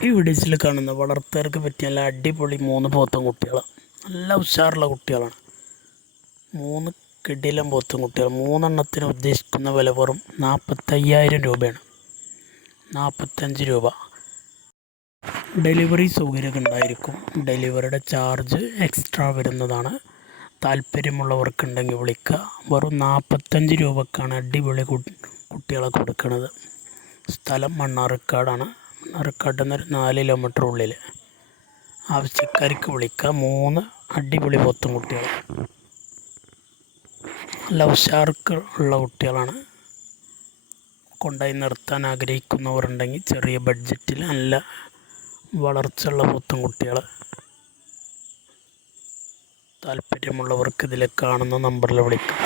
ഈ വീഡിയോസിൽ കാണുന്ന വളർത്തുകാർക്ക് പറ്റിയ നല്ല അടിപൊളി 3 പോത്തും കുട്ടികളാണ്. നല്ല ഉഷാറുള്ള കുട്ടികളാണ്. 3 കിടിലൻ പോത്തും കുട്ടികൾ. 3 എണ്ണത്തിന് ഉദ്ദേശിക്കുന്ന വില വെറും 45,000 രൂപയാണ്. 45 രൂപ. ഡെലിവറി സൗകര്യമൊക്കെ ഉണ്ടായിരിക്കും. ഡെലിവറിയുടെ ചാർജ് എക്സ്ട്രാ വരുന്നതാണ്. താല്പര്യമുള്ളവർക്കുണ്ടെങ്കിൽ വിളിക്കുക. വെറും 45 രൂപക്കാണ് അടിപൊളി കുട്ടികളെ കൊടുക്കുന്നത്. സ്ഥലം മണ്ണാർക്കാടാണ്. മണ്ണാർക്കാട് നിന്ന് 4 കിലോമീറ്റർ ഉള്ളിൽ. ആവശ്യക്കാർക്ക് വിളിക്കുക. 3 അടിപൊളി പോത്തും കുട്ടികൾ. നല്ല ഉഷാർക്ക് ഉള്ള കുട്ടികളാണ്. കൊണ്ടുപോയി നിർത്താൻ ആഗ്രഹിക്കുന്നവരുണ്ടെങ്കിൽ ചെറിയ ബഡ്ജറ്റിൽ നല്ല വളർച്ചയുള്ള പോത്തും കുട്ടികൾ താല്പര്യമുള്ളവർക്ക് ഇതിൽ കാണുന്ന നമ്പറിൽ വിളിക്കുക.